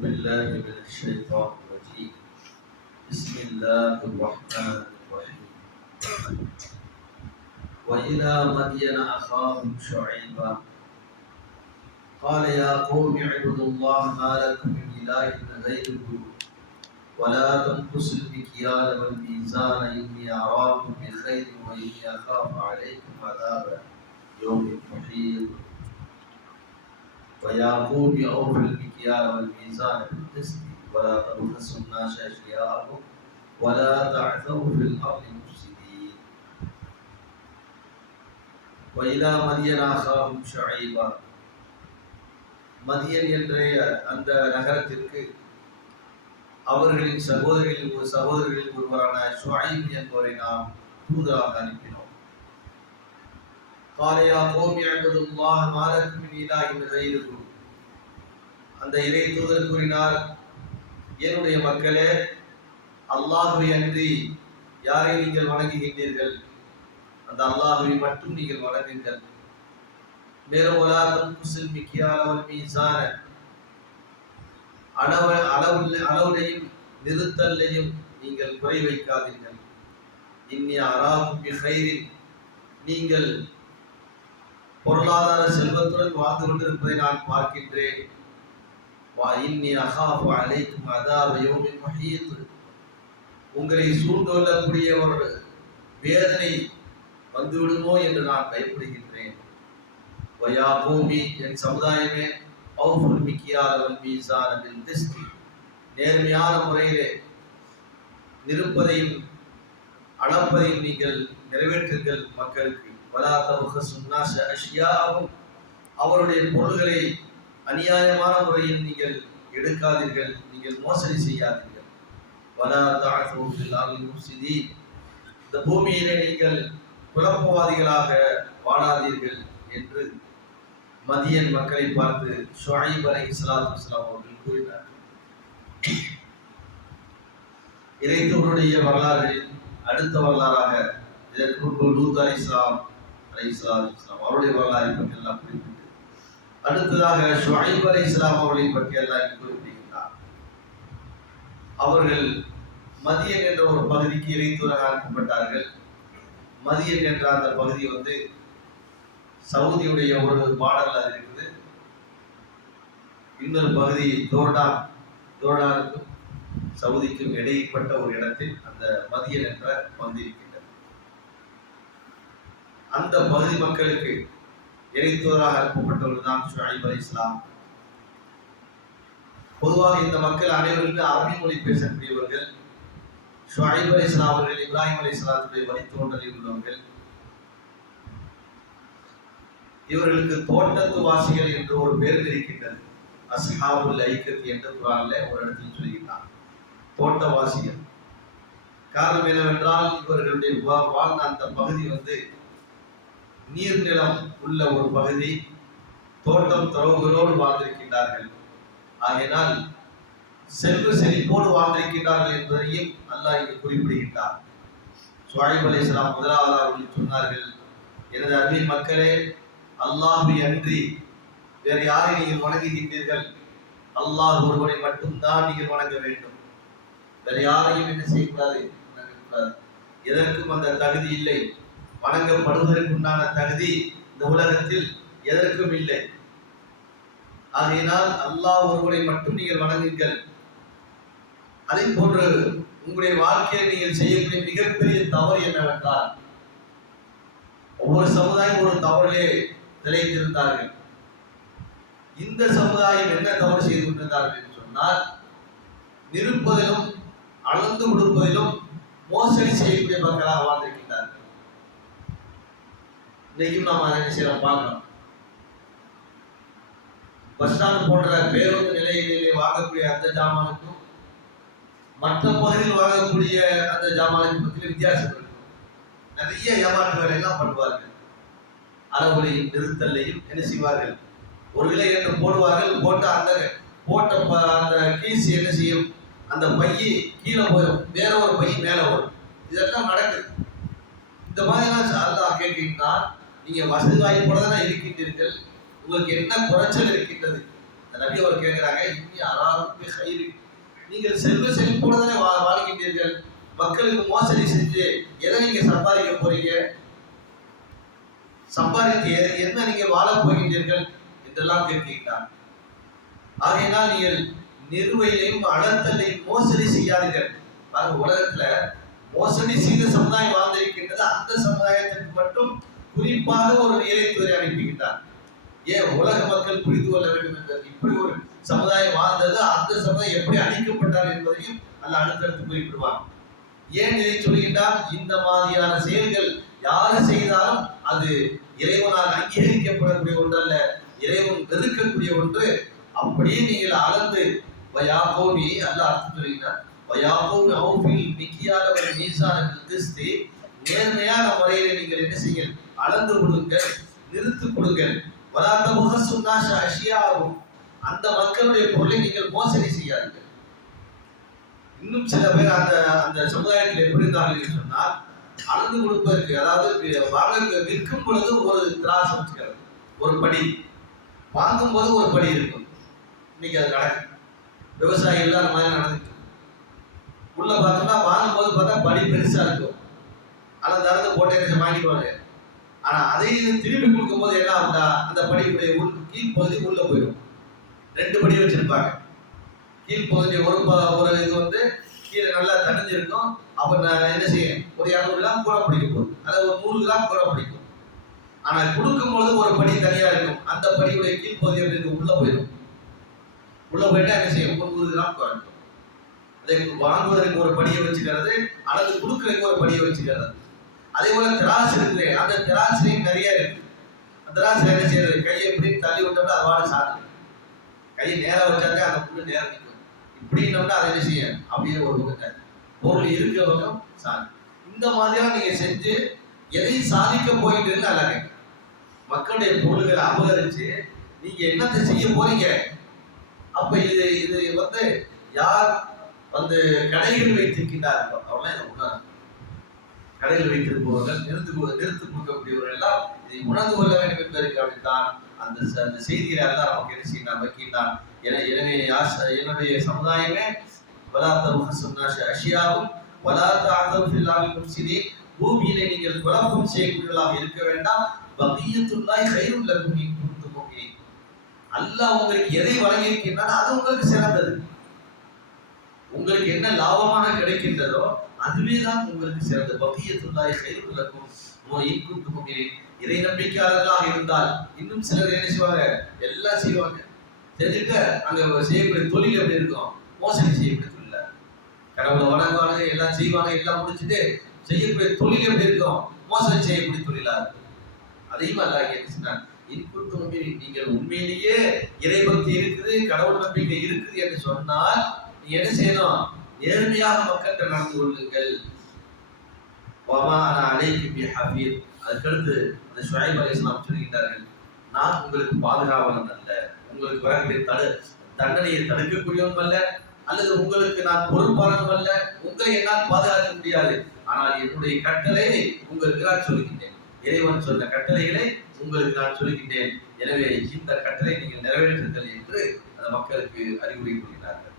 بالله من الشيطان الرجيم. بسم الله الرحمن الرحيم. وإلى مدين أخاهم شعيبا. قال يا قوم اعبدوا الله ما لكم من إله غيره ولا تنقصوا المكيال والميزان إني أراكم بخير وإني أخاف عليكم عذاب يوم محيط. ويا قوم أوفوا المكيال والميزان بالقسط ولا تبخسوا الناس أشياءهم ولا تعثوا في الأرض مفسدين وإلى مدين أخاهم شعيبا மதியன் என்ற அந்த நகரத்திற்கு அவர்களின் சகோதரிகளில் ஒரு சகோதரிகளில் ஒருவரான ஷுஐப் என்பவரை நாம் தூதராக அனுப்பினோம் காலையா கோமி அன்பதுல்லாஹ் மாலக்கும் நீலா என்று கையிருக்கும் அந்த இறை தூதர் கூறினார் என்னுடைய மக்களே அல்லாஹுவை அன்றி யாரை நீங்கள் வணங்குகின்றீர்கள்? அந்த அல்லாஹுவை மட்டும் நீங்கள் வணங்குங்கள். மேலும் உலாதம் குசில் மீசான அளவு அளவு அளவுலையும் நிறுத்தல்லையும் நீங்கள் குறை வைக்காதீர்கள் இன்னி அராபு நீங்கள் பொருளாதார செல்வத்துடன் வாழ்ந்து கொண்டிருப்பதை நான் பார்க்கின்றேன். வா இன்னி உங்களை சூழ்ந்துள்ளக்கூடிய ஒரு வேதனை வந்துவிடுமோ என்று நான் பயப்படுகின்றேன். வயா பூமி என் சமுதாயமே அவுஃபுல் மிக்கியால் வல் மீசான நேர்மையான முறையிலே நிற்பதையும் அளப்பதையும் நீங்கள் நிறைவேற்றுங்கள் மக்களுக்கு. அவருடைய பொருள்களை அநியாயமான முறையில் நீங்கள் எடுக்காதீர்கள் நீங்கள் மோசடி செய்யாதீர்கள். வலா தாழ்வு இந்த பூமியிலே நீங்கள் குழப்பவாதிகளாக வாழாதீர்கள் என்று மதியன் மக்களை பார்த்து ஷுஐப் அலை இஸ்லாத்து இஸ்லாம் அவர்கள் கூறினார் இறைத்தவருடைய வரலாறு அடுத்த வரலாறாக இதற்கு முன்பு லூத் அலி இஸ்லாம் அலைஸ்லாம் அவருடைய வரலாறை பற்றி எல்லாம் குறிப்பிட்டு அடுத்ததாக ஷுஐப் அலை இஸ்லாம் அவர்களை பற்றி எல்லாம் குறிப்பிடுகிறார் அவர்கள் மதியன் என்ற ஒரு பகுதிக்கு இறைத்துவராக அனுப்பப்பட்டார்கள். மதியன் என்ற அந்த பகுதி வந்து சவுதியுடைய ஒரு பாடல் அது இருக்குது. இன்னொரு பகுதி தோர்டா தோர்டாருக்கும் சவுதிக்கும் இடைப்பட்ட ஒரு இடத்தில் அந்த மதியன் என்ற பகுதி இருக்கின்றது அந்த பகுதி மக்களுக்கு எரித்தோராக அனுப்பப்பட்டவர்கள் தான் ஷுஐப் அலி இஸ்லாம். பொதுவாக இந்த மக்கள் அனைவருமே அரபி மொழி பேசக்கூடியவர்கள் ஷுஐப் அலி இஸ்லாம் அவர்கள் இப்ராஹிம் அலி இஸ்லாத்துடைய வழித்தோன்றலில் உள்ளவர்கள் இவர்களுக்கு தோட்டத்து வாசிகள் என்று ஒரு பேர் இருக்கின்றது. அஸ்ஹாபுல் ஐக்கத் என்று குரான்ல ஒரு இடத்தில் சொல்கிறார் தோட்டவாசிகள். காரணம் என்னவென்றால் இவர்களுடைய வாழ்ந்த அந்த பகுதி வந்து நீர்நிலம் உள்ள ஒரு பகுதி தோட்டம் துறவுகளோடு வாழ்ந்திருக்கின்றார்கள். ஆகையினால் செல்வ செழிப்போடு வாழ்ந்திருக்கின்றார்கள் என்பதையும் அல்லாஹ் இங்கு குறிப்பிடுகின்றார். சுவாஹிப் அலி இஸ்லாம் முதலாவதாக சொன்னார்கள் எனது அருமை மக்களே அல்லாஹை அன்றி வேறு யாரை நீங்கள் வணங்குகின்றீர்கள்? அல்லாஹ் ஒருவரை மட்டும்தான் நீங்கள் வணங்க வேண்டும். வேறு யாரையும் என்ன செய்யக்கூடாது? எதற்கும் அந்த தகுதி இல்லை. வணங்கப்படுவதற்குண்டான தகுதி இந்த உலகத்தில் எதற்கும் இல்லை. ஆகையினால் அல்லாஹ் ஒருவரை மட்டும் நீங்கள் வணங்குங்கள். அதே போன்று உங்களுடைய வாழ்க்கையில் நீங்கள் செய்யக்கூடிய மிகப்பெரிய தவறு என்னவென்றால் ஒவ்வொரு சமுதாயம் ஒரு தவறிலே நிலைத்திருந்தார்கள் இந்த சமுதாயம் என்ன தவறு செய்து கொண்டிருந்தார்கள் என்று சொன்னால் நிற்பதிலும் அளந்து கொடுப்பதிலும் மோசடி செய்யக்கூடிய மக்களாக வாழ்ந்திருக்கின்றார்கள் இன்னைக்கும் நாம் அதை செய்யலாம் பார்க்கலாம் பஸ் ஸ்டாண்ட் போன்ற பேருந்து நிலையங்களிலே வாங்கக்கூடிய அந்த ஜாமானுக்கும் மற்ற பகுதியில் வாங்கக்கூடிய அந்த ஜாமானுக்கு பற்றிய வித்தியாசம் இருக்கும். நிறைய ஏமாற்று வேலையெல்லாம் பண்ணுவார்கள். அளவுகளை நிறுத்தலையும் என்ன செய்வார்கள்? ஒரு விலை என்று போடுவார்கள் போட்டு அந்த போட்ட அந்த கீஸ் என்ன செய்யும்? அந்த பையை கீழே போயிடும். வேற ஒரு பை மேலே வரும் இதெல்லாம் நடக்குது. இந்த மாதிரிலாம் அல்லாஹ் கேட்கின்றான். நீங்க வசதி வாய்ப்போட தானே இருக்கின்றீர்கள். உங்களுக்கு என்ன குறைச்சல் இருக்கின்றது? நபி அவர் கேட்கிறாங்க இன்னி அறாவுக்கு கயிறு. நீங்கள் செல்வ செழிப்போட தானே வா வாழ்கின்றீர்கள். மக்களுக்கு மோசடி செஞ்சு எதை நீங்க சம்பாதிக்க போறீங்க? சம்பாதித்து என்ன நீங்க வாழ போகின்றீர்கள் என்றெல்லாம் கேட்கின்றான். ஆகையினால் நீங்கள் நிறுவையிலையும் அளத்தலையும் மோசடி செய்யாதீர்கள். பாருங்க உலகத்துல மோசடி செய்த சமுதாயம் வாழ்ந்திருக்கின்றது அந்த சமுதாயத்திற்கு மட்டும் குறிப்பாக ஒரு இறைத்துறை அனுப்புகின்றார் ஏன் உலக மக்கள் புரிந்து கொள்ள வேண்டும் என்பது? இப்படி ஒரு சமுதாயம் வாழ்ந்தது அந்த சமுதாயம் எப்படி அழிக்கப்பட்டார் என்பதையும் அல்ல அடுத்தடுத்து குறிப்பிடுவார். ஏன் இதை சொல்கின்றால் இந்த மாதிரியான செயல்கள் யாரு செய்தாலும் அது இறைவனால் அங்கீகரிக்கப்படக்கூடிய ஒன்று அல்ல இறைவன் வெறுக்கக்கூடிய ஒன்று. அப்படியே நீங்கள் அளந்து வயாபோமி அல்ல அர்த்தம் சொல்கிறார் வயாபோமி அவுபில் மிக்கியாக ஒரு மீசான கிறிஸ்து நேர்மையான முறையில நீங்கள் என்ன செய்யுங்கள்? அளந்து கொடுங்கள் நிறுத்து கொடுங்கள். வராத முகசுன்னாஷ அஷியாவும் அந்த மக்களுடைய பொருளை நீங்கள் மோசடி செய்யாதீர்கள். இன்னும் சில பேர் அந்த அந்த சமுதாயத்தில் எப்படி இருந்தார்கள் என்று சொன்னால் அளந்து கொடுப்பதற்கு அதாவது வாங்க விற்கும் பொழுது ஒரு திராசு வச்சுக்கிறது ஒரு படி. வாங்கும் போது ஒரு படி இருக்கும். இன்னைக்கு அது நடக்கும் விவசாயிகள் அந்த மாதிரி நடந்துட்டு உள்ள பார்த்தோம்னா வாங்கும் போது பார்த்தா படி பெருசா இருக்கும். ஆனா தரத்தை போட்டு எனக்கு வாங்கிடுவாங்க? ஆனா அதை திருப்பி கொடுக்கும் போது என்ன ஆகுதா அந்த படியுடைய உள் கீழ் பகுதி உள்ள போயிடும். ரெண்டு படி வச்சிருப்பாங்க. கீழ் ஒரு ஒரு இது வந்து கீழே நல்லா தணிஞ்சிருக்கும் அப்ப நான் என்ன செய்யும் ஒரு இரநூறு கிராம் கூட பிடிக்க அதை ஒரு நூறு கிராம் கூட பிடிக்கும் ஆனா கொடுக்கும்பொழுது ஒரு படி தனியா இருக்கும். அந்த படியுடைய கீழ் பகுதி உள்ளே உள்ள போயிடும். உள்ள போயிட்டா என்ன செய்யும்? ஒரு நூறு கிராம் குறைக்கும். அதை வாங்குவதற்கு ஒரு படியை வச்சுக்கிறது அல்லது கொடுக்கறதுக்கு ஒரு படியை வச்சுக்கிறது. அதே போல திராசு இருக்குது. அந்த திராசுலையும் நிறைய இருக்கு. அந்த திராசு என்ன செய்யறது? கையை இப்படி தள்ளி விட்டோம்னா அது வாழ சாது கையை நேரம் வச்சாதே அந்த புண்ணு நேரம் நிற்கும். இப்படின்னோம்னா அதை என்ன செய்ய அப்படியே ஒரு பக்கத்தை பொருள் இருக்கிற பக்கம் சாது இந்த மாதிரிலாம் நீங்க செஞ்சு எதையும் சாதிக்க போயிட்டு நல்லா கேட்க மக்களுடைய பொருள்களை அபகரிச்சு நீங்க என்னத்தை செய்ய போறீங்க? அப்ப இது இது வந்து யார் வந்து கடைகள் வைத்திருக்கின்றார்களோ அவங்களாம் என்ன உணரணும். கடையில் வைத்திருப்பவர்கள் நிறுத்து நிறுத்து கொடுக்கக்கூடியவர்கள் எல்லாம் இதை உணர்ந்து கொள்ள வேண்டும் என்பதற்கு அப்படித்தான் அந்த அந்த செய்திகளை எல்லாம் நமக்கு என்ன செய்யலாம் வைக்கின்றான். என எனவே என்னுடைய சமுதாயமே வலாத்த முகசுன்னாஷ அஷியாவும் வலாத்த ஆதரவு முஸ்லிமே பூமியிலே நீங்கள் குழப்பம் செய்யக்கூடியவர்களாக இருக்க வேண்டாம். பகியத்துள்ளாய் கயிறுள்ள பூமி கொடுத்து பூமி அல்லாஹ் உங்களுக்கு எதை வழங்கியிருக்கின்றான் அது உங்களுக்கு சிறந்தது. உங்களுக்கு என்ன லாபமான கிடைக்கின்றதோ அதுவே தான் உங்களுக்கு சிறந்த. பகியத்துள்ளாய் கைருள்ளக்கும் நோயின் கூட்டு பூமியை இறை நம்பிக்கையாளர்களாக இருந்தால் இன்னும் சிலர் என்ன செய்வாங்க? எல்லாம் செய்வாங்க. தெரிஞ்சுக்க அங்க செய்யக்கூடிய தொழில் எப்படி இருக்கும் மோசடி செய்யக்கூடிய தொழில? கடவுளை வணங்குவாங்க எல்லாம் செய்வாங்க எல்லாம் முடிச்சுட்டு செய்யக்கூடிய தொழில் எப்படி இருக்கும் மோசடி செய்யக்கூடிய தொழிலா இருக்கும். அதையும் அல்ல என்ன சொன்னார் இன்புட்டு நீங்கள் உண்மையிலேயே இறைபக்தி இருக்குது கடவுள் நம்பிக்கை இருக்குது என்று சொன்னால் நீ என்ன செய்யணும்? நேர்மையாக மக்கள்கிட்ட நடந்து கொள்ளுங்கள். வமா அலைக்கு பி ஹபீர். அதுக்கடுத்து அந்த ஷுஐப் இஸ்லாம் சொல்லுகின்றார்கள் நான் உங்களுக்கு பாதுகாவலன் அல்ல. உங்களுக்கு வரக்கூடிய தடு தண்டனையை தடுக்கக்கூடியவன் அல்ல அல்லது உங்களுக்கு நான் பொறுப்பாளன் அல்ல உங்களை என்னால் பாதுகாக்க முடியாது. ஆனால் என்னுடைய கட்டளை உங்களுக்கு நான் சொல்கின்றேன். இறைவன் சொன்ன கட்டளைகளை உங்களுக்கு நான் சொல்கின்றேன். எனவே இந்த கட்டளை நீங்கள் நிறைவேற்றுங்கள் என்று அந்த மக்களுக்கு அறிவுரை கூறினார்கள்.